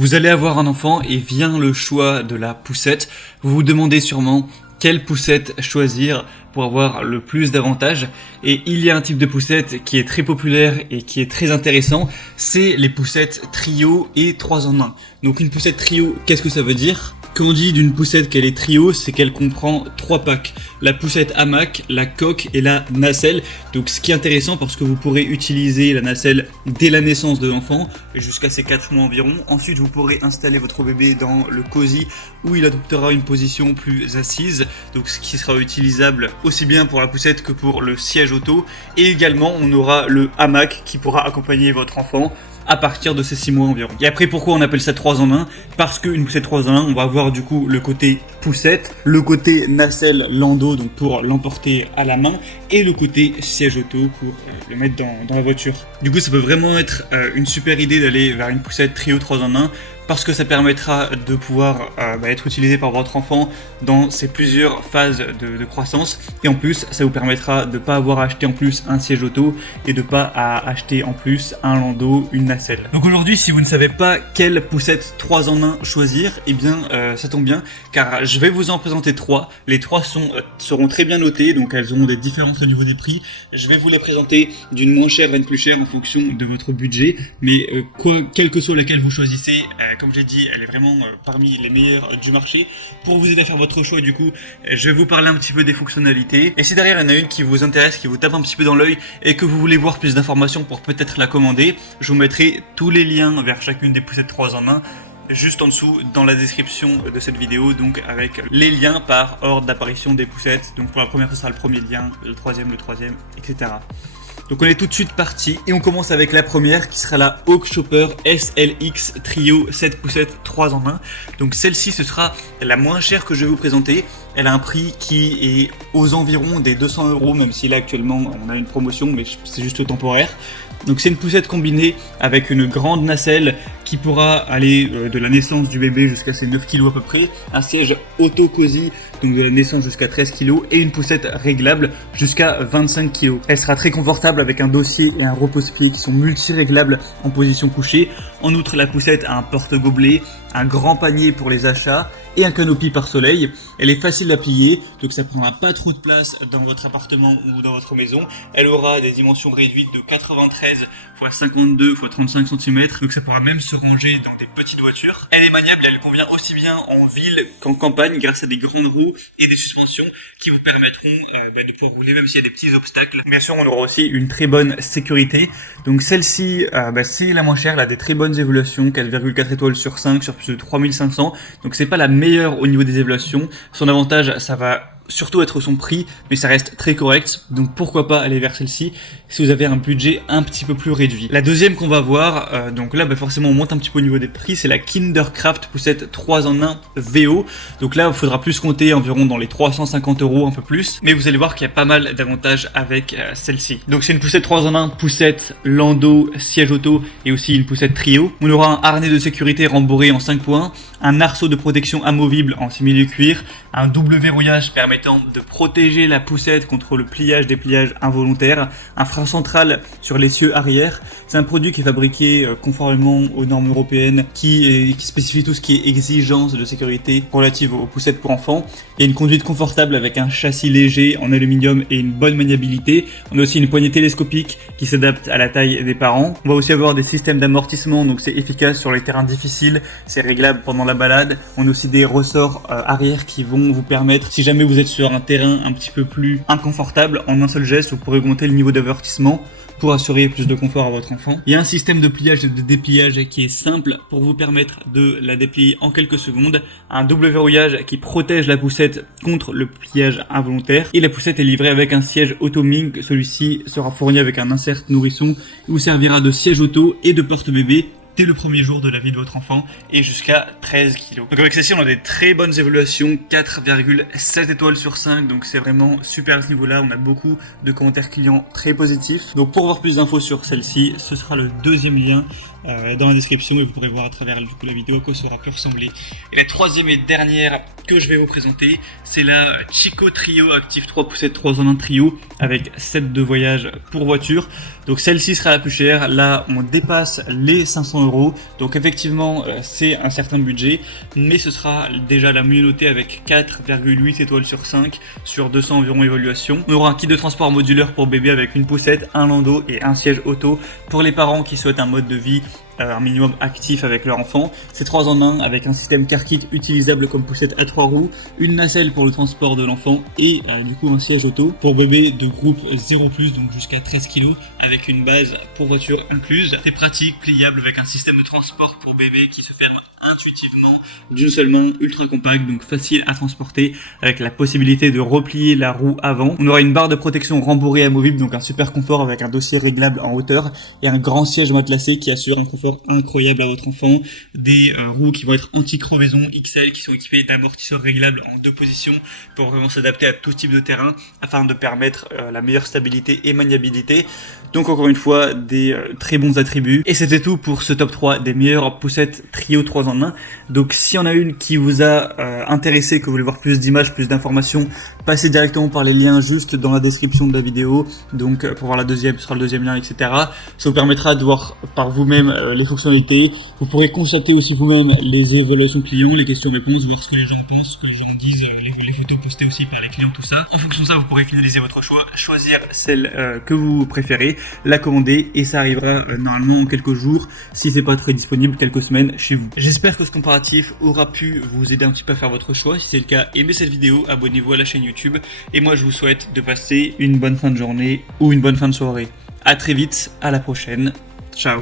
Vous allez avoir un enfant et vient le choix de la poussette. Vous vous demandez sûrement quelle poussette choisir pour avoir le plus d'avantages. Et il y a un type de poussette qui est très populaire et qui est très intéressant, c'est les poussettes trio et 3 en 1. Donc une poussette trio, qu'est-ce que ça veut dire ? Quand on dit d'une poussette qu'elle est trio, c'est qu'elle comprend 3 packs. La poussette hamac, la coque et la nacelle. Donc ce qui est intéressant parce que vous pourrez utiliser la nacelle dès la naissance de l'enfant, jusqu'à ses 4 mois environ. Ensuite vous pourrez installer votre bébé dans le cosy où il adoptera une position plus assise. Donc ce qui sera utilisable aussi bien pour la poussette que pour le siège auto. Et également on aura le hamac qui pourra accompagner votre enfant à partir de ces 6 mois environ. Et après, pourquoi on appelle ça 3 en 1 ? Parce qu'une poussette 3 en 1, on va avoir du coup le côté poussette, le côté nacelle landau, donc pour l'emporter à la main, et le côté siège auto pour le mettre dans la voiture. Du coup, ça peut vraiment être une super idée d'aller vers une poussette trio 3 en 1, parce que ça permettra de pouvoir être utilisé par votre enfant dans ses plusieurs phases de croissance. Et en plus, ça vous permettra de ne pas avoir à acheter en plus un siège auto et de ne pas acheter en plus un landau, une nacelle. Donc aujourd'hui, si vous ne savez pas quelle poussette 3 en 1 choisir, eh bien ça tombe bien, car je vais vous en présenter 3. Les 3 seront très bien notées, donc elles auront des différences au niveau des prix. Je vais vous les présenter d'une moins chère à une plus chère en fonction de votre budget, mais quelle que soit laquelle vous choisissez, comme j'ai dit, elle est vraiment parmi les meilleures du marché. Pour vous aider à faire votre choix, du coup, je vais vous parler un petit peu des fonctionnalités. Et si derrière il y en a une qui vous intéresse, qui vous tape un petit peu dans l'œil et que vous voulez voir plus d'informations pour peut-être la commander, je vous mettrai tous les liens vers chacune des poussettes 3 en 1 juste en dessous dans la description de cette vidéo, donc avec les liens par ordre d'apparition des poussettes. Donc pour la première, ce sera le premier lien, le troisième, etc. Donc on est tout de suite parti et on commence avec la première qui sera la Hawk Chopper SLX Trio 7 poussettes 3 en 1. Donc celle-ci, ce sera la moins chère que je vais vous présenter. Elle a un prix qui est aux environs des 200 €, même si là actuellement on a une promotion, mais c'est juste temporaire. Donc c'est une poussette combinée avec une grande nacelle qui pourra aller de la naissance du bébé jusqu'à ses 9 kg à peu près, un siège auto-cosy, donc de la naissance jusqu'à 13 kg, et une poussette réglable jusqu'à 25 kg. Elle sera très confortable avec un dossier et un repose-pied qui sont multi-réglables en position couchée. En outre, la poussette a un porte-gobelet, un grand panier pour les achats et un canopy par soleil. Elle est facile à plier, donc ça prendra pas trop de place dans votre appartement ou dans votre maison. Elle aura des dimensions réduites de 93 x 52 x 35 cm, donc ça pourra même se ranger dans des petites voitures. Elle est maniable, elle convient aussi bien en ville qu'en campagne grâce à des grandes roues et des suspensions qui vous permettront de pouvoir rouler même s'il y a des petits obstacles. Bien sûr, on aura aussi une très bonne sécurité. Donc celle-ci, c'est la moins chère, elle a des très bonnes évaluations, 4,4 étoiles sur 5 sur plus de 3500. Donc c'est pas la meilleure au niveau des évaluations. Son avantage, ça va surtout être son prix, mais ça reste très correct, donc pourquoi pas aller vers celle-ci si vous avez un budget un petit peu plus réduit. La deuxième qu'on va voir, donc là forcément on monte un petit peu au niveau des prix, c'est la Kindercraft poussette 3 en 1 VO. Donc là il faudra plus compter environ dans les 350 € un peu plus, mais vous allez voir qu'il y a pas mal d'avantages avec celle-ci. Donc c'est une poussette 3 en 1, poussette, landau, siège auto et aussi une poussette trio. On aura un harnais de sécurité rembourré en 5 points, un arceau de protection amovible en simili-cuir, un double verrouillage permettant de protéger la poussette contre le dépliage involontaire, un frein central sur l'essieu arrière. C'est un produit qui est fabriqué conformément aux normes européennes qui spécifie tout ce qui est exigence de sécurité relative aux poussettes pour enfants. Il y a une conduite confortable avec un châssis léger en aluminium et une bonne maniabilité. On a aussi une poignée télescopique qui s'adapte à la taille des parents. On va aussi avoir des systèmes d'amortissement, donc c'est efficace sur les terrains difficiles, c'est réglable pendant la balade. On a aussi des ressorts arrière qui vont vous permettre, si jamais vous êtes sur un terrain un petit peu plus inconfortable, en un seul geste, vous pourrez augmenter le niveau d'avertissement pour assurer plus de confort à votre enfant. Il y a un système de pliage et de dépliage qui est simple pour vous permettre de la déplier en quelques secondes. Un double verrouillage qui protège la poussette contre le pliage involontaire. Et la poussette est livrée avec un siège auto-ming. Celui-ci sera fourni avec un insert nourrisson. Il vous servira de siège auto et de porte-bébé dès le premier jour de la vie de votre enfant et jusqu'à 13 kg. Donc avec celle-ci, on a des très bonnes évaluations, 4,7 étoiles sur 5, donc c'est vraiment super à ce niveau-là. On a beaucoup de commentaires clients très positifs. Donc pour voir plus d'infos sur celle-ci, ce sera le deuxième lien dans la description et vous pourrez voir à travers du coup, la vidéo à quoi ça aura pu ressembler. Et la troisième et dernière que je vais vous présenter, c'est la Chico Trio Active 3 poussettes 3 en 1 trio avec set de voyage pour voiture. Donc celle-ci sera la plus chère. Là, on dépasse les 500 €. Donc effectivement, c'est un certain budget, mais ce sera déjà la mieux notée avec 4,8 étoiles sur 5 sur 200 environ évaluations. On aura un kit de transport modulaire pour bébé avec une poussette, un landau et un siège auto pour les parents qui souhaitent un mode de vie un minimum actif avec leur enfant. C'est 3 en 1 avec un système car kit utilisable comme poussette à 3 roues, une nacelle pour le transport de l'enfant et du coup un siège auto pour bébé de groupe 0+, donc jusqu'à 13 kg avec une base pour voiture incluse. C'est pratique, pliable avec un système de transport pour bébé qui se ferme intuitivement d'une seule main, ultra compact, donc facile à transporter avec la possibilité de replier la roue avant. On aura une barre de protection rembourrée amovible, donc un super confort avec un dossier réglable en hauteur et un grand siège matelassé qui assure un confort incroyable à votre enfant. Des roues qui vont être anti-crevaison XL qui sont équipées d'amortisseurs réglables en 2 positions pour vraiment s'adapter à tout type de terrain afin de permettre la meilleure stabilité et maniabilité. Donc encore une fois, des très bons attributs. Et c'était tout pour ce top 3 des meilleures poussettes trio 3 en 1. Donc si on a une qui vous a intéressé, que vous voulez voir plus d'images, plus d'informations, passez directement par les liens juste dans la description de la vidéo. Donc pour voir la deuxième, ce sera le deuxième lien, etc. Ça vous permettra de voir par vous-même les fonctionnalités. Vous pourrez constater aussi vous-même les évaluations clients, les questions-réponses, voir ce que les gens pensent, ce que les gens disent, les photos postées aussi par les clients, tout ça. En fonction de ça, vous pourrez finaliser votre choix, choisir celle que vous préférez, la commander et ça arrivera normalement en quelques jours, si c'est pas très disponible, quelques semaines chez vous. J'espère que ce comparatif aura pu vous aider un petit peu à faire votre choix. Si c'est le cas, aimez cette vidéo, abonnez-vous à la chaîne YouTube et moi je vous souhaite de passer une bonne fin de journée ou une bonne fin de soirée. À très vite, à la prochaine. Ciao.